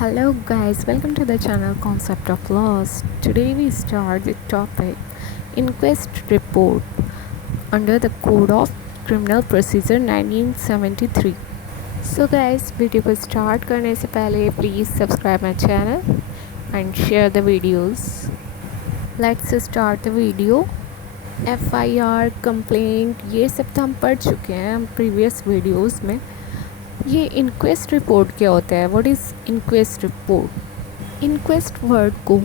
Hello guys, welcome to the channel Concept of Laws. Today we start the topic Inquest Report under the Code of Criminal Procedure 1973. So guys, video को start करने से पहले please subscribe my channel and share the videos. Let's start the video. FIR complaint ये सब तो हम पढ़ चुके हैं हम प्रीवियस वीडियोस में. ये इंक्वेस्ट रिपोर्ट क्या होता है? What is inquest report? Inquest word को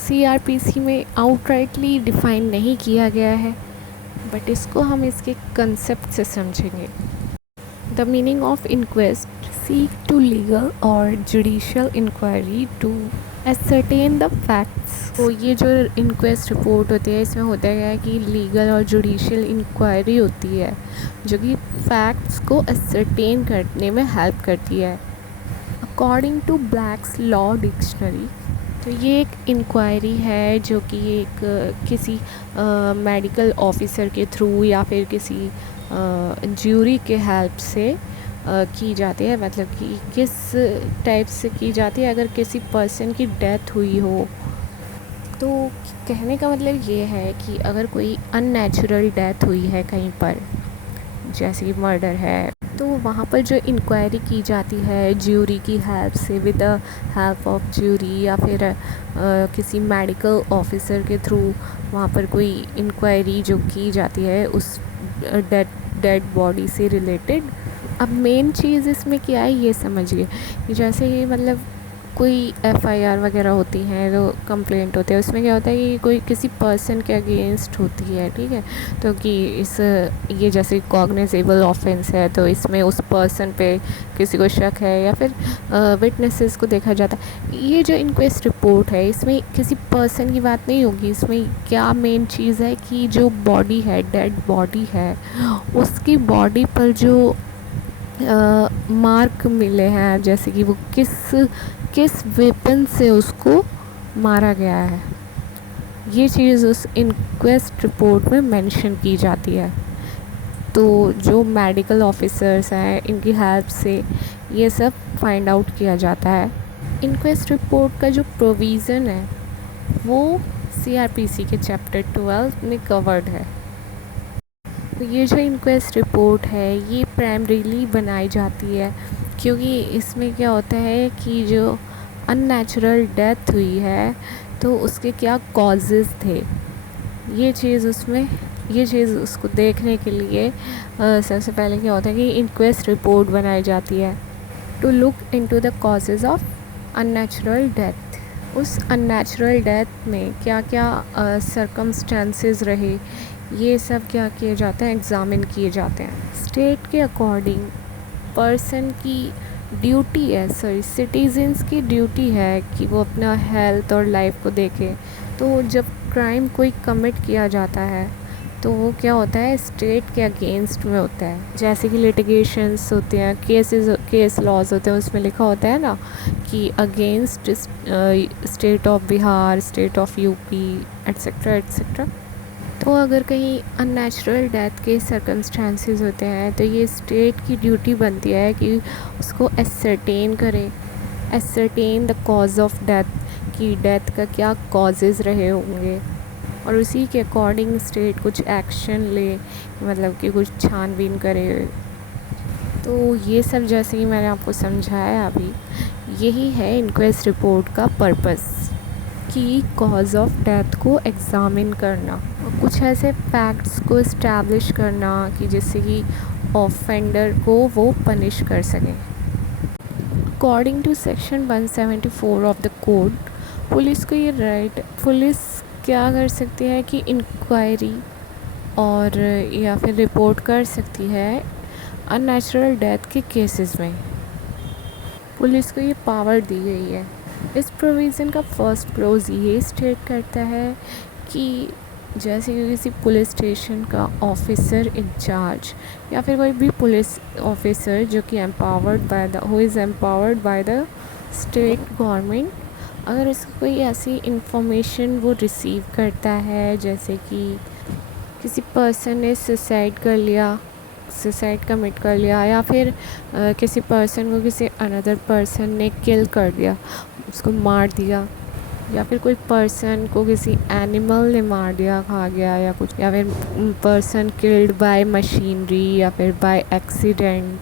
CRPC में आउटराइटली डिफ़ाइन नहीं किया गया है, बट इसको हम इसके कंसेप्ट से समझेंगे. The meaning of inquest: seek to legal और judicial inquiry to ascertain the facts. तो ये जो इंक्वेस्ट रिपोर्ट होती है इसमें होता है कि लीगल और जुडिशियल इंक्वायरी होती है जो कि फैक्ट्स को एसर्टेन करने में हेल्प करती है. According to Black's law dictionary, तो ये एक इंक्वायरी है जो कि एक किसी मेडिकल ऑफिसर के थ्रू या फिर किसी ज्यूरी के हेल्प से की जाती है. मतलब कि किस टाइप से की जाती है? अगर किसी पर्सन की डेथ हुई हो तो कहने का मतलब ये है कि अगर कोई अननेचुरल डेथ हुई है कहीं पर, जैसे कि मर्डर है, तो वहाँ पर जो इंक्वायरी की जाती है ज्यूरी की हेल्प से, with the help of jury या फिर किसी मेडिकल ऑफिसर के थ्रू वहाँ पर कोई इंक्वायरी जो की जाती है उस डेड बॉडी से रिलेटेड. अब मेन चीज़ इसमें क्या है ये समझिए. जैसे ही मतलब कोई FIR वगैरह होती हैं, जो कंप्लेंट होते हैं, उसमें क्या होता है कि कोई किसी पर्सन के अगेंस्ट होती है, ठीक है. तो कि ये जैसे कॉग्निजेबल ऑफेंस है तो इसमें उस पर्सन पे किसी को शक है या फिर विटनेसेस को देखा जाता है. ये जो इंक्वेस्ट रिपोर्ट है इसमें किसी पर्सन की बात नहीं होगी. इसमें क्या मेन चीज़ है कि जो बॉडी है, डेड बॉडी है, उसकी बॉडी पर जो मार्क मिले हैं, जैसे कि वो किस वेपन से उसको मारा गया है, ये चीज़ उस इंक्वेस्ट रिपोर्ट में मेंशन की जाती है. तो जो मेडिकल ऑफिसर्स हैं इनकी हेल्प से ये सब फाइंड आउट किया जाता है. इंक्वेस्ट रिपोर्ट का जो प्रोविज़न है वो CRPC के चैप्टर 12 में कवर्ड है. तो ये जो इंक्वेस्ट रिपोर्ट है ये प्राइमरीली बनाई जाती है क्योंकि इसमें क्या होता है कि जो अननेचुरल डेथ हुई है तो उसके क्या कॉजेज़ थे, ये चीज़ उसको देखने के लिए सबसे पहले क्या होता है कि इंक्वेस्ट रिपोर्ट बनाई जाती है to look into the causes of unnatural death. उस अननेचुरल डेथ में क्या क्या सर्कमस्टेंसेस रहे, ये सब क्या किए जाते हैं, एग्ज़ामिन किए जाते हैं. स्टेट के अकॉर्डिंग पर्सन की ड्यूटी है, सिटीजन्स की ड्यूटी है कि वो अपना हेल्थ और लाइफ को देखें. तो जब क्राइम कोई कमिट किया जाता है तो वो क्या होता है, स्टेट के अगेंस्ट में होता है. जैसे कि लिटिगेशंस होते हैं, केस लॉज होते हैं, उसमें लिखा होता है ना कि against state of Bihar, state of UP, etcetera etcetera. तो अगर कहीं अननेचुरल डेथ के सर्कमस्टांसेस होते हैं तो ये स्टेट की ड्यूटी बनती है कि उसको ascertain the cause of death, कि डेथ का क्या कॉजेज़ रहे होंगे, और उसी के अकॉर्डिंग स्टेट कुछ एक्शन ले, मतलब कि कुछ छानबीन करे. तो ये सब जैसे ही मैंने आपको समझाया अभी, यही है इंक्वेस्ट रिपोर्ट का पर्पस, कि कॉज ऑफ डेथ को एग्ज़ामिन करना और कुछ ऐसे फैक्ट्स को इस्टेब्लिश करना कि जिससे कि ऑफेंडर को वो पनिश कर सकें. According to section 174 of the code, police को ये राइट, पुलिस क्या कर सकती है कि इंक्वायरी और या फिर रिपोर्ट कर सकती है अननेचुरल डेथ के केसेस में. पुलिस को ये पावर दी गई है. इस प्रोविज़न का फर्स्ट क्लोज ये स्टेट करता है कि जैसे कि किसी पुलिस स्टेशन का ऑफिसर इंचार्ज या फिर कोई भी पुलिस ऑफिसर जो कि who is empowered by the state government, अगर उसको कोई ऐसी इंफॉर्मेशन वो रिसीव करता है, जैसे कि किसी पर्सन ने सुसाइड कर लिया, सुसाइड कमिट कर लिया, या फिर किसी पर्सन को किसी अनदर पर्सन ने किल कर दिया, उसको मार दिया, या फिर कोई पर्सन को किसी एनिमल ने मार दिया, खा गया या कुछ, या फिर पर्सन किल्ड बाय मशीनरी या फिर बाय एक्सीडेंट,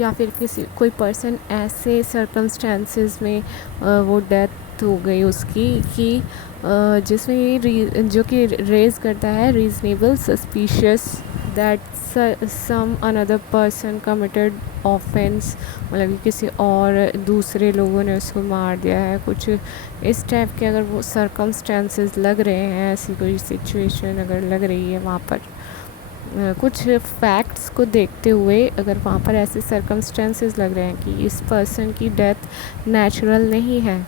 या फिर कोई पर्सन ऐसे सर्कमस्टेंसेस में वो डेथ हो गई उसकी कि जिसमें ये जो कि रेज करता है reasonable suspicious that some another person committed offence, मतलब कि किसी और दूसरे लोगों ने उसको मार दिया है, कुछ इस टाइप के अगर वो सर्कमस्टेंसेस लग रहे हैं, ऐसी कोई सिचुएशन अगर लग रही है वहाँ पर, कुछ फैक्ट्स को देखते हुए अगर वहाँ पर ऐसे सर्कमस्टेंसेस लग रहे हैं कि इस पर्सन की डेथ नेचुरल नहीं है,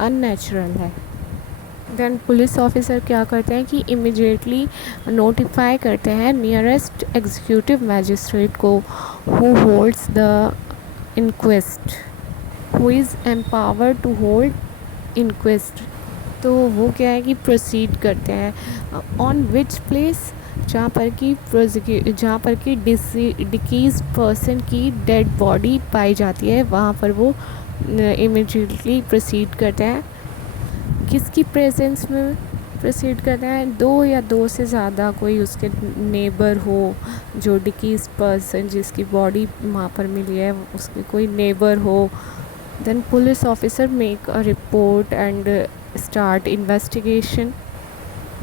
अननेचुरल है, देन पुलिस ऑफिसर क्या करते हैं कि इमिडिएटली नोटिफाई करते हैं नियरेस्ट एग्जीक्यूटिव मैजिस्ट्रेट को, who holds the inquest, who is empowered to hold inquest. तो वो क्या है कि प्रोसीड करते हैं ऑन विच प्लेस, जहाँ पर कि डिसीज पर्सन की डेड बॉडी पाई जाती है, वहाँ पर वो इमिडिएटली प्रोसीड करते हैं। किसकी प्रेजेंस में प्रोसीड करते हैं? दो या दो से ज़्यादा कोई उसके नेबर हो, जो डिसीज पर्सन जिसकी बॉडी वहाँ पर मिली है उसके कोई नेबर हो, then police officer make a report and start investigation.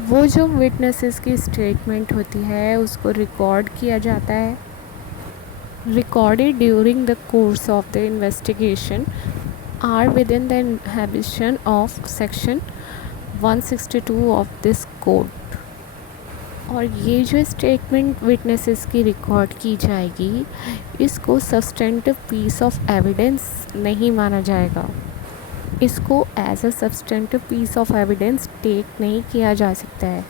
वो जो विटनेसेस की स्टेटमेंट होती है उसको रिकॉर्ड किया जाता है। Recorded during the course of the investigation are within the inhibition of section 162 of this code. और ये जो स्टेटमेंट विटनेसेस की रिकॉर्ड की जाएगी, इसको सब्सटेंटिव पीस ऑफ एविडेंस नहीं माना जाएगा, इसको as a substantive piece of evidence take नहीं किया जा सकता है।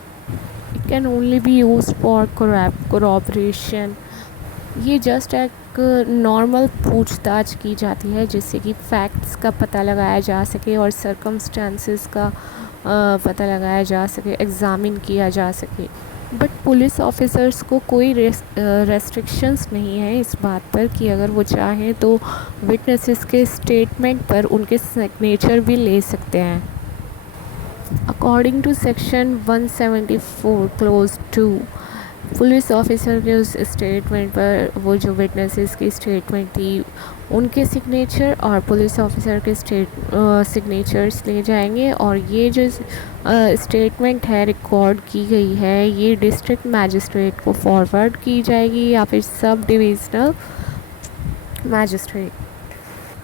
It can only be use for corroboration. ये जस्ट एक नॉर्मल पूछताछ की जाती है जिससे कि फैक्ट्स का पता लगाया जा सके और सर्कमस्टेंसेस का पता लगाया जा सके, एग्ज़ामिन किया जा सके। बट पुलिस ऑफिसर्स को कोई रेस्ट्रिक्शंस नहीं है इस बात पर कि अगर वो चाहें तो विटनेसेस के स्टेटमेंट पर उनके सिग्नेचर भी ले सकते हैं। According to section 174 clause 2, police officer के उस स्टेटमेंट पर वो जो विटनेसेस की स्टेटमेंट थी उनके सिग्नेचर और पुलिस ऑफिसर के सिग्नेचर्स ले जाएंगे, और ये जो स्टेटमेंट है रिकॉर्ड की गई है ये डिस्ट्रिक्ट मैजिस्ट्रेट को फॉरवर्ड की जाएगी या फिर sub divisional magistrate.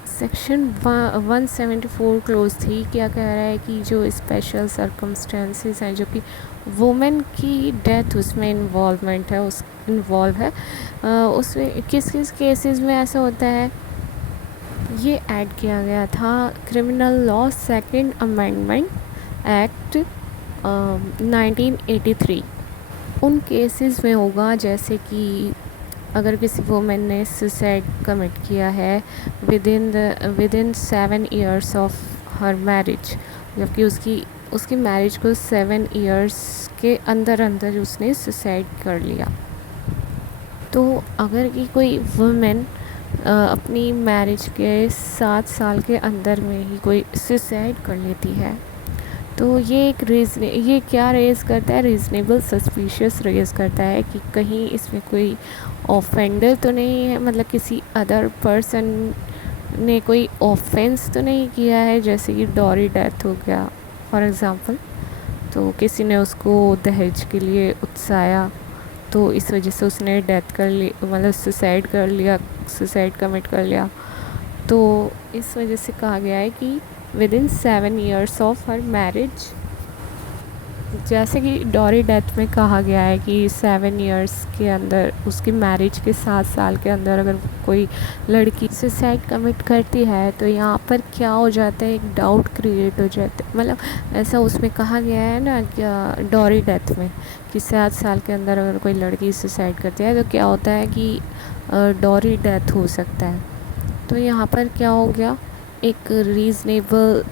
Section 174 close 3 क्या कह रहा है कि जो स्पेशल सर्कमस्टेंसेस हैं, जो कि वुमेन की डेथ उसमें इन्वॉल्व है, उसमें किस किस केसेस में ऐसा होता है, ये ऐड किया गया था criminal law second amendment act 1983। उन केसेस में होगा जैसे कि अगर किसी वुमेन ने सुसाइड कमिट किया है with in 7 years of her marriage, जबकि उसकी मैरिज को 7 ईयर्स के अंदर उसने सुसाइड कर लिया। तो अगर कि कोई वुमेन अपनी मैरिज के 7 साल के अंदर में ही कोई सुसाइड कर लेती है, तो ये क्या रेज़ करता है? रीज़नेबल सस्पिशियस रेज़ करता है कि कहीं इसमें कोई ऑफेंडर तो नहीं है, मतलब किसी अदर पर्सन ने कोई ऑफेंस तो नहीं किया है, जैसे कि डॉरी डेथ हो गया फॉर एग्ज़ाम्पल, तो किसी ने उसको दहेज के लिए उकसाया, तो इस वजह से उसने डेथ कर ली, मतलब सुसाइड कमिट कर लिया। तो इस वजह से कहा गया है कि with in 7 years of her marriage, जैसे कि डॉरी डेथ में कहा गया है कि 7 ईयर्स के अंदर, उसकी मैरिज के 7 साल के अंदर अगर कोई लड़की सुसाइड कमिट करती है, तो यहाँ पर क्या हो जाता है, एक डाउट क्रिएट हो जाता है। मतलब ऐसा उसमें कहा गया है ना कि डॉरी डेथ में कि 7 साल के अंदर अगर कोई लड़की सुसाइड करती है तो क्या होता है कि डॉरी डेथ हो सकता है। तो यहाँ पर क्या हो गया, एक रीज़नेबल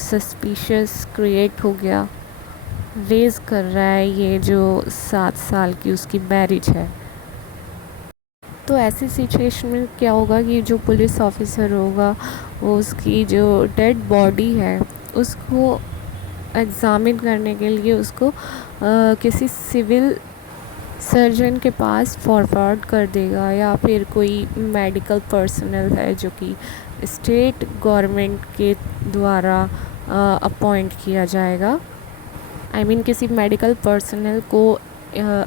सस्पिशियस क्रिएट हो गया, रेज़ कर रहा है ये जो 7 साल की उसकी मैरिज है। तो ऐसी सिचुएशन में क्या होगा कि जो पुलिस ऑफिसर होगा वो उसकी जो डेड बॉडी है उसको एग्ज़ामिन करने के लिए उसको किसी सिविल सर्जन के पास फॉरवर्ड कर देगा, या फिर कोई मेडिकल पर्सनल है जो कि स्टेट गवर्नमेंट के द्वारा अपॉइंट किया जाएगा। किसी मेडिकल पर्सनल को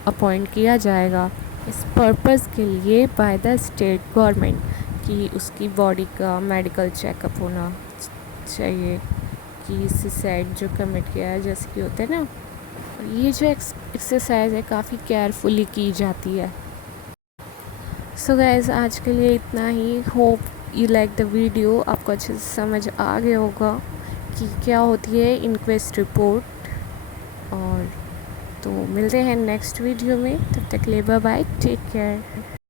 अपॉइंट किया जाएगा इस पर्पज़ के लिए बाय द स्टेट गवर्नमेंट कि उसकी बॉडी का मेडिकल चेकअप होना चाहिए कि सुसाइड जो कमिट किया है, जैसे कि होते हैं ना। ये जो एक्सरसाइज है काफ़ी केयरफुली की जाती है। सो गाइस, आज के लिए इतना ही। Hope you like the video. आपको अच्छे से समझ आ गया होगा कि क्या होती है इनक्वेस्ट रिपोर्ट। और तो मिलते हैं नेक्स्ट वीडियो में, तब तक ले बाय बाय, टेक केयर।